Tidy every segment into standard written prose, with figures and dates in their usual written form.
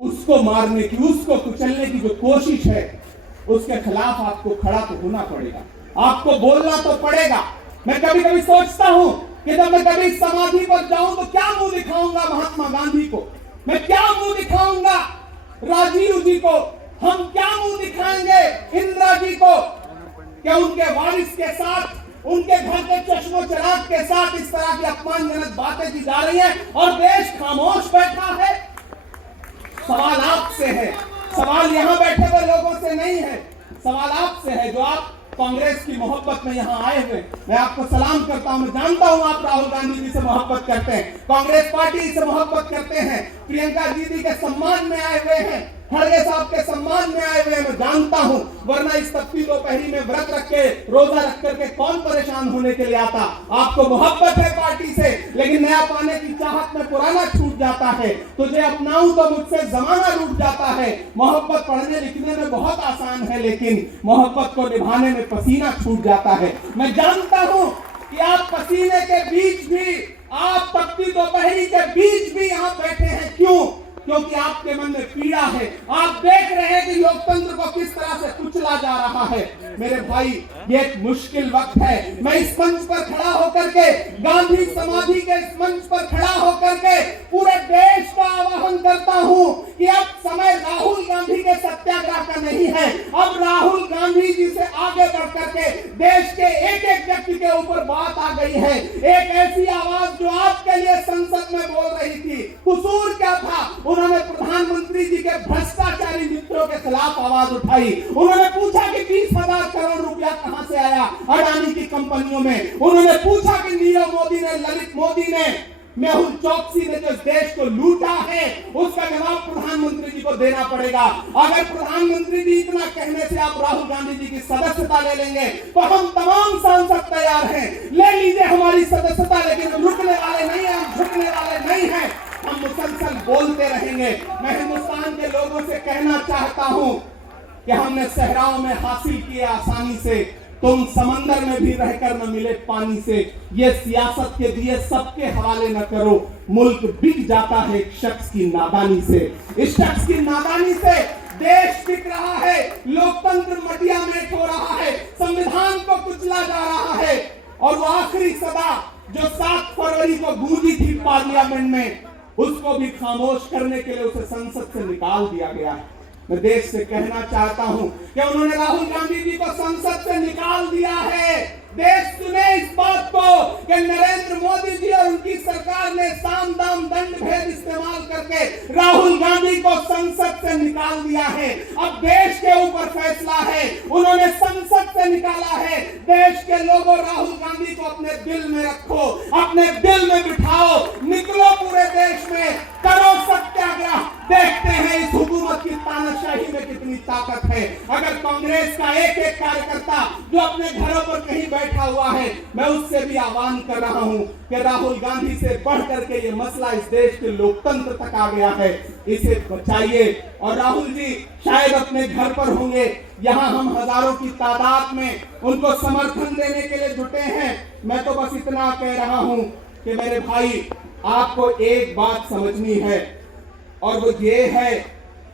उसको मारने की, उसको कुचलने की जो कोशिश है, उसके खिलाफ आपको खड़ा तो होना पड़ेगा, आपको बोलना तो पड़ेगा। मैं कभी कभी सोचता हूं कि जब मैं कभी समाधि पर जाऊं तो क्या मुंह दिखाऊंगा महात्मा गांधी को, मैं क्या मुंह दिखाऊंगा राजीव जी को, हम क्या मुंह दिखाएंगे इंदिरा जी को, क्या उनके वारिस के साथ, उनके घर के चश्मो चिराग के साथ इस तरह की अपमानजनक बातें की जा रही हैं और देश खामोश बैठा है। सवाल आपसे है, सवाल यहां बैठे हुए लोगों से नहीं है, सवाल आपसे है जो आप कांग्रेस की मोहब्बत में यहां आए हुए। मैं आपको सलाम करता हूं, मैं जानता हूं आप राहुल गांधी जी से मोहब्बत करते हैं, कांग्रेस पार्टी से मोहब्बत करते हैं, प्रियंका दीदी के सम्मान में आए हुए हैं, खड़गे साहब के सम्मान में आए हुए, मैं जानता हूं, वरना इस तपती दोपहरी में व्रत रख के, रोजा रख करके कौन परेशान होने के लिए आता। आपको मोहब्बत है पार्टी से, लेकिन नया पाने की चाहत में पुराना छूट जाता है। तुझे अपनाऊं तो मुझसे जमाना रूठ जाता है। मोहब्बत पढ़ने लिखने में बहुत आसान है, लेकिन मोहब्बत को निभाने में पसीना छूट जाता है। मैं जानता हूं कि आप पसीने के बीच भी, आप तपती दोपहरी के बीच भी यहां बैठे हैं। क्यों? क्योंकि आपके मन में पीड़ा है। आप देख रहे हैं कि लोकतंत्र को किस तरह से कुचला जा रहा है। मेरे भाई, ये एक मुश्किल वक्त है। मैं इस मंच पर खड़ा होकर के, गांधी समाधि के इस मंच पर खड़ा होकर के पूरे देश का आह्वान करता हूं कि अब समय राहुल गांधी के सत्याग्रह का नहीं है। अब राहुल गांधी जी से आगे बढ़ करके देश के एक एक व्यक्ति के ऊपर बात आ गई है। एक ऐसी आवाज जो आपके लिए संसद में बोल रही थी, कसूर क्या था? उन्होंने प्रधानमंत्री जी के भ्रष्टाचारी मित्रों के खिलाफ आवाज उठाई। उन्होंने पूछा कि 20,000 करोड़ रुपया कहां से आया अडानी की कंपनियों में। उन्होंने पूछा कि नीरव मोदी ने, ललित मोदी ने, मेहुल चोकसी ने जो देश को लूटा है, उसका जवाब प्रधानमंत्री जी को देना पड़ेगा। अगर प्रधानमंत्री जी इतना कहने से आप राहुल गांधी जी की सदस्यता ले लेंगे तो हम तमाम सांसद तैयार हैं, ले लीजिए हमारी सदस्यता, लेकिन हम रुकने वाले नहीं हैं, हम झुकने वाले नहीं हैं, हम मुसलसल बोलते रहेंगे। मैं हिंदुस्तान के लोगों से कहना चाहता हूं कि हमने सहराओं में हासिल किया आसानी से, तुम समंदर में भी रहकर न मिले पानी से। ये सियासत के दिए सबके हवाले न करो, मुल्क बिक जाता है एक शख्स की नादानी से। इस शख्स की नादानी से देश बिक रहा है, लोकतंत्र मटिया मेट हो रहा है, संविधान को कुचला जा रहा है। और वो आखिरी सदा जो 7 फरवरी को गूंजी थी पार्लियामेंट में, उसको भी खामोश करने के लिए उसे संसद से निकाल दिया गया है। मैं देश से कहना चाहता हूं कि उन्होंने राहुल गांधी जी को संसद से निकाल दिया है। देश सुने इस बात को कि नरेंद्र मोदी जी और उनकी सरकार ने साम दाम दंड भेद इस्तेमाल करके राहुल गांधी को संसद से निकाल दिया है। अब देश के ऊपर फैसला है, उन्होंने संसद से निकाला है। देश के लोगों, राहुल गांधी को अपने दिल में रखो, अपने दिल में बिठाओ, निकलो पूरे देश में, करो सत्याग्रह। देखते हैं इस हुकूमत की तानाशाही में कितनी ताकत है। अगर कांग्रेस का एक एक कार्यकर्ता जो अपने घरों पर कहीं बैठा हुआ है, मैं उससे भी आह्वान कर रहा हूं कि राहुल गांधी से बढ़ करके ये मसला इस देश के लोकतंत्र तक आ गया है, इसे बचाइए। और राहुल जी शायद अपने घर पर होंगे, यहाँ हम हजारों की तादाद में उनको समर्थन देने के लिए जुटे हैं। मैं तो बस इतना कह रहा हूं कि मेरे भाई, आपको एक बात समझनी है, और वो ये है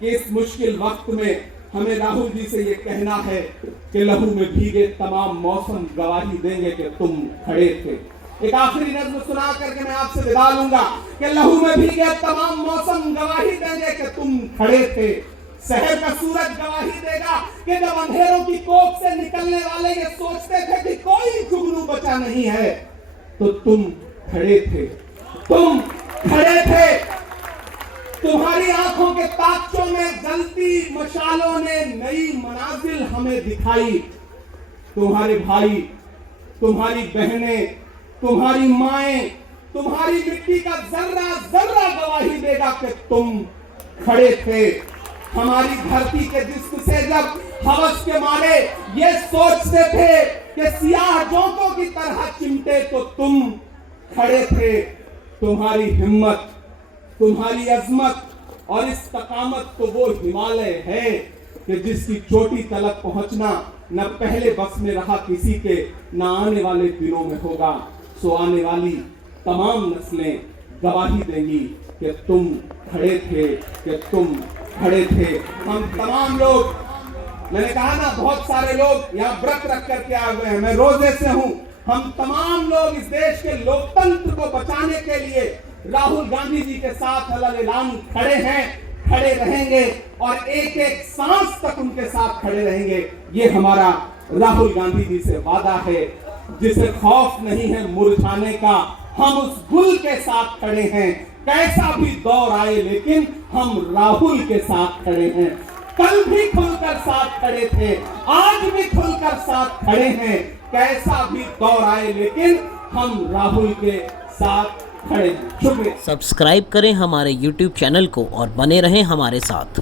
कि इस मुश्किल वक्त में हमें राहुल जी से ये कहना है कि लहू में भीगे तमाम मौसम गवाही देंगे कि तुम खड़े थे। एक आखिरी नज़्म सुना करके मैं आपसे विदा लूंगा कि लहू में भीगे तमाम मौसम गवाही देंगे कि तुम खड़े थे। शहर का सूरज गवाही देगा कि जब अंधेरों की कोख से निकलने वाले ये सोचते थे कि कोई जुगनू बचा नहीं है, तो तुम खड़े थे, तुम खड़े थे। तुम्हारी आंखों के ताकचों में जलती मशालों ने नई मनाजिल हमें दिखाई। तुम्हारे भाई, तुम्हारी बहनें, तुम्हारी माएं, तुम्हारी मिट्टी का जर्रा जर्रा गवाही देगा कि तुम खड़े थे। हमारी धरती के जिस्म से जब हवस के मारे ये सोचते थे कि सियाह जोंकों की तरह चिमटे, तो तुम खड़े थे। तुम्हारी हिम्मत, तुम्हारी अजमत और इस्तकामत तो वो हिमालय है कि जिसकी चोटी तलक पहुंचना न पहले बस में रहा किसी के, न आने वाले दिनों में होगा। सो आने वाली तमाम नस्लें गवाही देंगी कि तुम खड़े थे, कि तुम खड़े थे। हम तमाम लोग, मैंने कहा ना बहुत सारे लोग यहाँ व्रत रख करके आए हुए हैं, मैं रोजे से हूं। हम तमाम लोग इस देश के लोकतंत्र को बचाने के लिए राहुल गांधी जी के साथ अलग-अलग खड़े हैं, खड़े रहेंगे और एक एक सांस तक उनके साथ खड़े रहेंगे। ये हमारा राहुल गांधी जी से वादा है, जिसे खौफ नहीं है मुरझाने का। हम उस गुल के साथ खड़े हैं, कैसा भी दौर आए लेकिन हम राहुल के साथ खड़े हैं। कल भी खुलकर साथ खड़े थे, आज भी खुलकर साथ खड़े हैं। कैसा भी दौर आए लेकिन हम राहुल के साथ खड़े हैं। शुक्रिया। सब्सक्राइब करें हमारे YouTube चैनल को और बने रहें हमारे साथ।